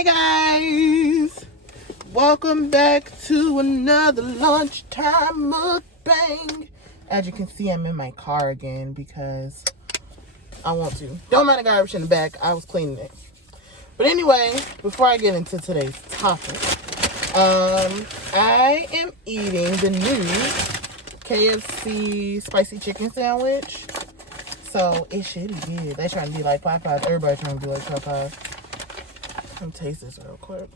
Hey guys, welcome back to another lunchtime mukbang. As you can see, I'm in my car again because I want to. Don't mind the garbage in the back, I was cleaning it. But anyway, before I get into today's topic, I am eating the new KFC spicy chicken sandwich. So it should be good. They trying to be like Popeyes. Everybody trying to be like Popeyes. Let me taste this real quick.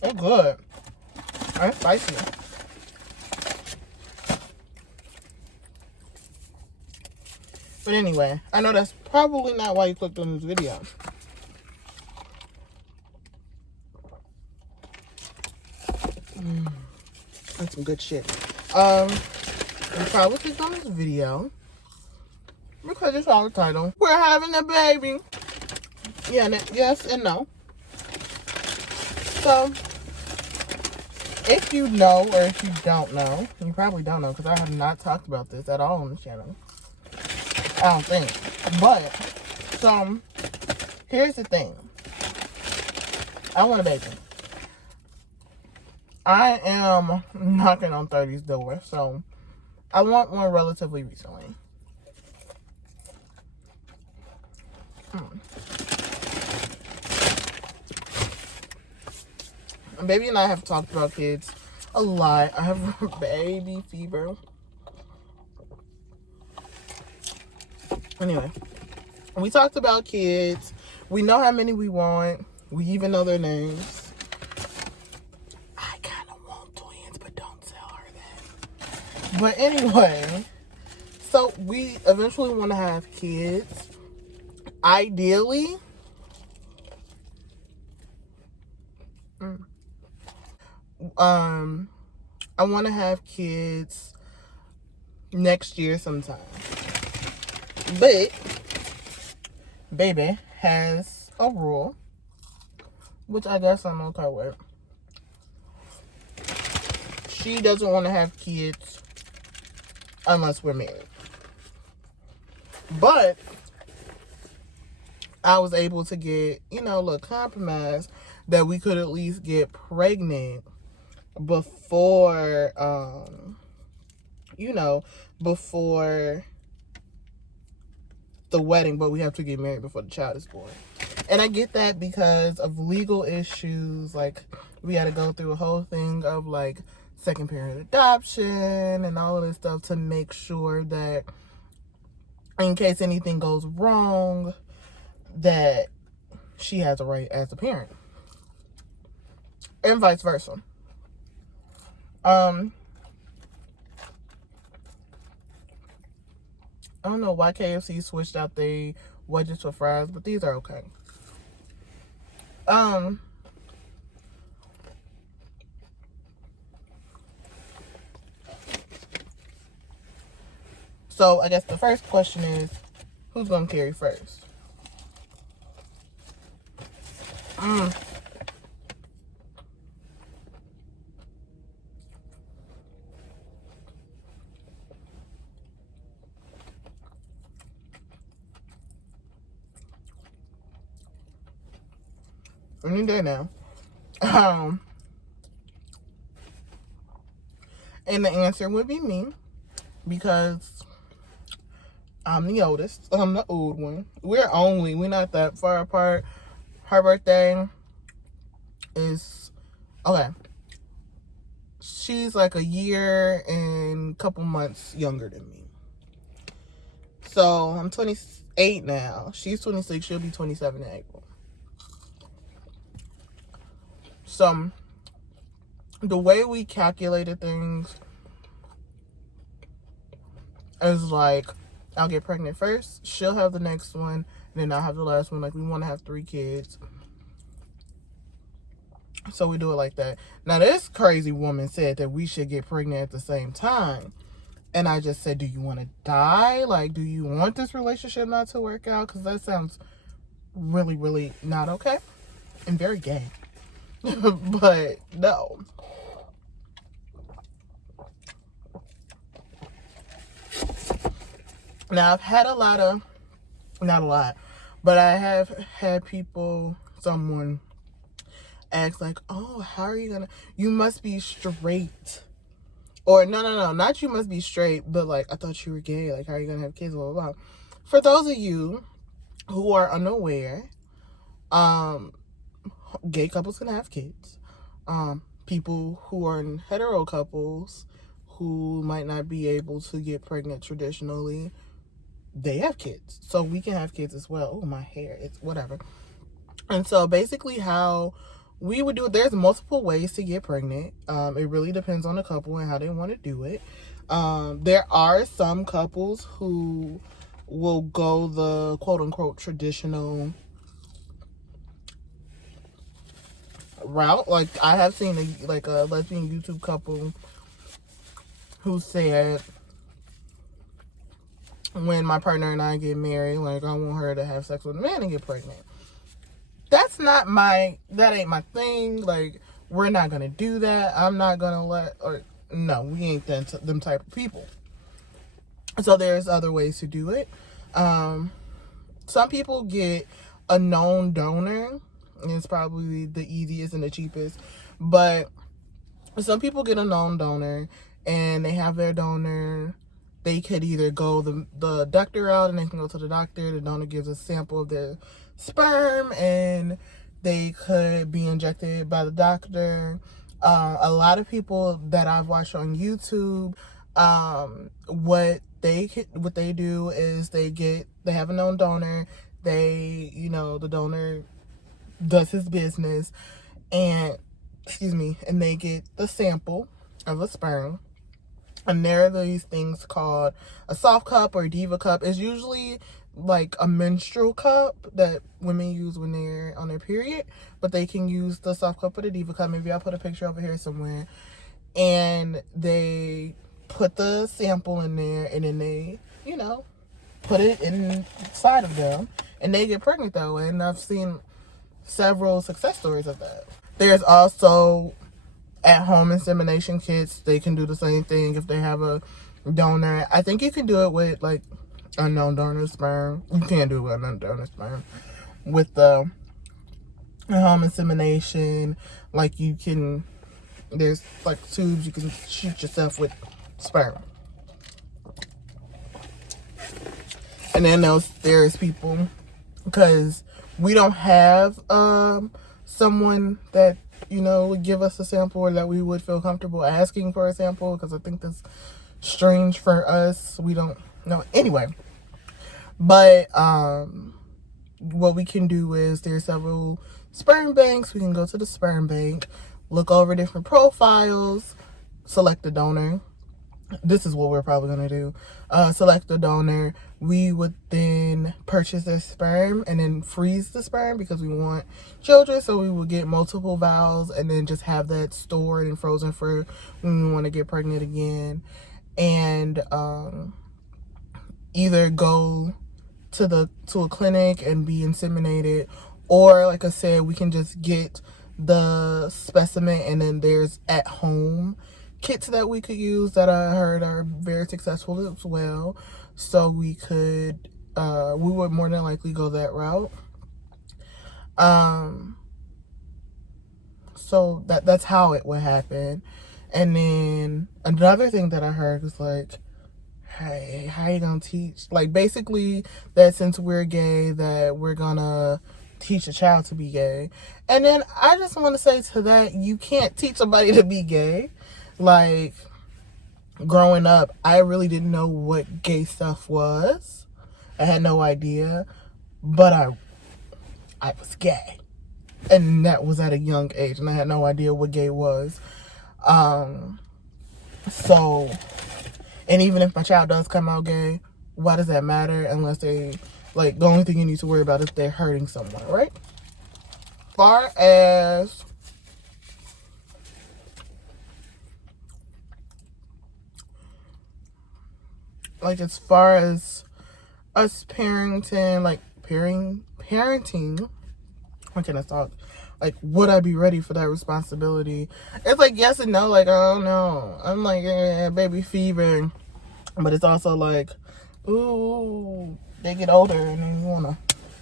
It's good. It's spicy. But anyway, I know that's probably not why you clicked on this video. That's some good shit. You probably clicked on this video because you saw the title. We're having a baby. Yeah, yes and no. So, if you know or if you don't know, you probably don't know because I have not talked about this at all on the channel. I don't think. But, so, here's the thing. I want a baby. I am knocking on 30's door, so I want one relatively recently. Baby and I have talked about kids a lot. I have baby fever. Anyway, we talked about kids. We know how many we want. We even know their names. I kind of want twins, but don't tell her that. But anyway, so we eventually want to have kids. Ideally, I want to have kids next year sometime. But baby has a rule, which I guess I'm okay with. She doesn't want to have kids unless we're married. But I was able to get, a little compromise that we could at least get pregnant before, before the wedding, but we have to get married before the child is born. And I get that because of legal issues. Like, we had to go through a whole thing of, like, second parent adoption and all of this stuff to make sure that in case anything goes wrong, that she has a right as a parent. And vice versa. I don't know why KFC switched out their wedges for fries, but these are okay. So I guess the first question is, who's gonna carry first? Any day now. And the answer would be me, because I'm the oldest. I'm the old one. We're not that far apart. Her birthday is, okay, she's like a year and a couple months younger than me. So I'm 28 now. She's 26. She'll be 27 in April. So the way we calculated things is like, I'll get pregnant first, she'll have the next one, and then I'll have the last one. Like, we want to have 3 kids. So we do it like that. Now, this crazy woman said that we should get pregnant at the same time. And I just said, do you want to die? Like, do you want this relationship not to work out? Because that sounds really, really not okay. And very gay. But no. Now, I've had not a lot, but I have had someone ask like, oh, how are you gonna, you must be straight. Or no, not you must be straight, but like, I thought you were gay. Like, how are you gonna have kids, blah, blah, blah. For those of you who are unaware, gay couples can have kids. People who are in hetero couples who might not be able to get pregnant traditionally, they have kids. So we can have kids as well. Oh, my hair, it's whatever. And so basically how we would do it, there's multiple ways to get pregnant. It really depends on the couple and how they want to do it. There are some couples who will go the quote unquote traditional route. Like, I have seen a lesbian YouTube couple who said, when my partner and I get married, like, I want her to have sex with a man and get pregnant. That ain't my thing. Like, we're not gonna do that. I'm not gonna no, we ain't them type of people. So there's other ways to do it. Some people get a known donor, and it's probably the easiest and the cheapest, but some people get a known donor and they have their donor. They could either go the doctor route, and they can go to the doctor. The donor gives a sample of their sperm and they could be injected by the doctor. A lot of people that I've watched on YouTube, what they do is they have a known donor. The donor does his business, and and they get the sample of the sperm. And there are these things called a soft cup or a diva cup. It's usually like a menstrual cup that women use when they're on their period, but they can use the soft cup or the diva cup. Maybe I'll put a picture over here somewhere. And they put the sample in there, and then they, put it inside of them, and they get pregnant that way. And I've seen several success stories of that. There's also at-home insemination kits. They can do the same thing if they have a donor. I think you can do it with like unknown donor sperm. You can't do it with unknown donor sperm. With the home insemination, like there's like tubes you can shoot yourself with sperm. And then there's people, because we don't have someone that would give us a sample, or that we would feel comfortable asking for a sample, because I think that's strange for us. We don't know. Anyway, but what we can do is, there's several sperm banks. We can go to the sperm bank, look over different profiles, select the donor. This is what we're probably going to do. Select the donor. We would then purchase their sperm and then freeze the sperm, because we want children. So we would get multiple vials and then just have that stored and frozen for when we want to get pregnant again. And either go to a clinic and be inseminated, or like I said, we can just get the specimen, and then there's at home kits that we could use that I heard are very successful as well. So we would more than likely go that route. So that's how it would happen. And then another thing that I heard was like, hey, how you gonna teach? Like, basically that since we're gay, that we're gonna teach a child to be gay. And then I just want to say to that, you can't teach somebody to be gay. Like, growing up, I really didn't know what gay stuff was. I had no idea, but I was gay, and that was at a young age, and I had no idea what gay was. So, and even if my child does come out gay, why does that matter? Unless the only thing you need to worry about is they're hurting someone, right? As far as us parenting, parenting, what can I talk? Like, would I be ready for that responsibility? It's like yes and no. Like, I don't know. I'm like, baby fever. But it's also like, ooh, they get older and then you want to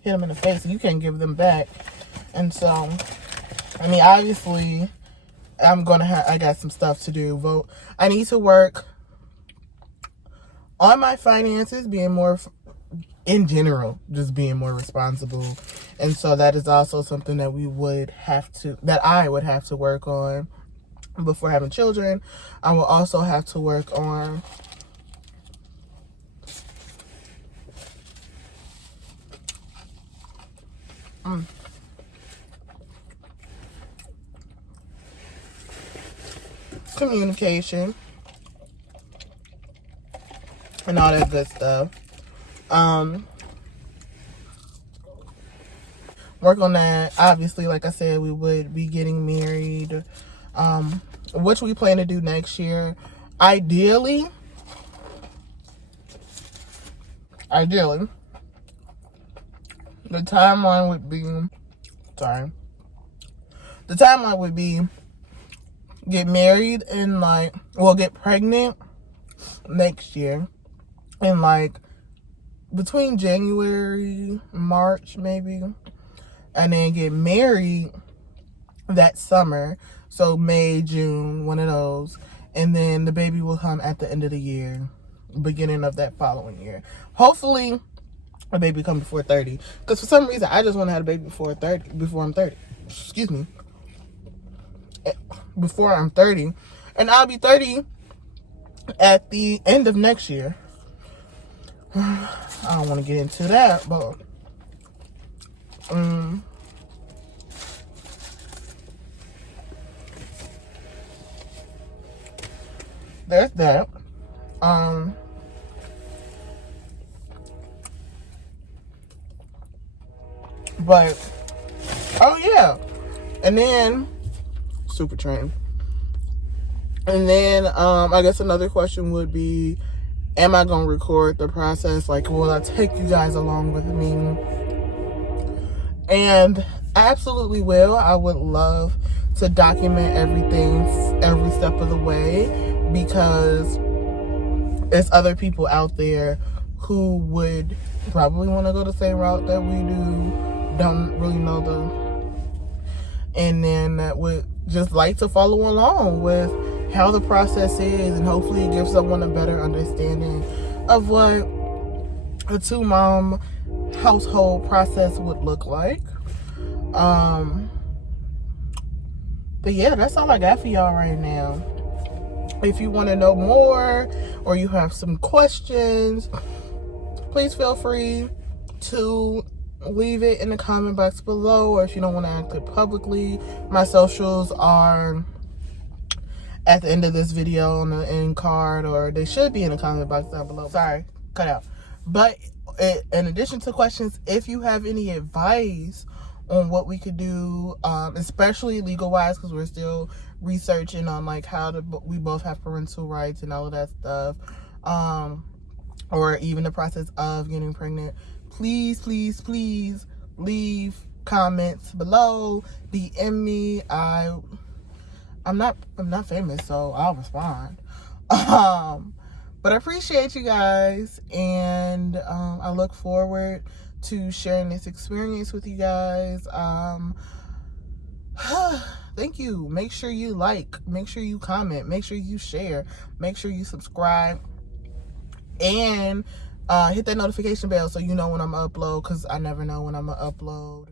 hit them in the face and you can't give them back. And so, I mean, obviously, I got some stuff to do. I need to work on my finances, being more, in general, just being more responsible. And so that is also something that I would have to work on before having children. I will also have to work on communication and all that good stuff. Work on that. Obviously, like I said, we would be getting married, which we plan to do next year. Ideally, the timeline would be get married and get pregnant next year in between January, March maybe, and then get married that summer, so May, June, one of those, and then the baby will come at the end of the year, beginning of that following year. Hopefully a baby come before 30, because for some reason I just want to have a baby before I'm 30. Excuse me. Before I'm 30, and I'll be 30 at the end of next year. I don't want to get into that, but there's that. But oh yeah, and then super train. And then I guess another question would be, am I gonna record the process? Will I take you guys along with me? And I absolutely will. I would love to document everything, every step of the way, because there's other people out there who would probably want to go the same route that we do, don't really know and then that would just like to follow along with how the process is, and hopefully it gives someone a better understanding of what a 2-mom household process would look like. But yeah, that's all I got for y'all right now. If you want to know more or you have some questions, please feel free to leave it in the comment box below, or if you don't want to ask it publicly, my socials are at the end of this video on the end card, or they should be in the comment box down below. Sorry, cut out. But in addition to questions, if you have any advice on what we could do, especially legal wise, because we're still researching on how we both have parental rights and all of that stuff, or even the process of getting pregnant, please leave comments below, DM me. I'm not famous, so I'll respond. But I appreciate you guys, and I look forward to sharing this experience with you guys. Thank you. Make sure you like, make sure you comment, make sure you share, make sure you subscribe, and hit that notification bell so you know when I'm upload, because I never know when I'm gonna upload.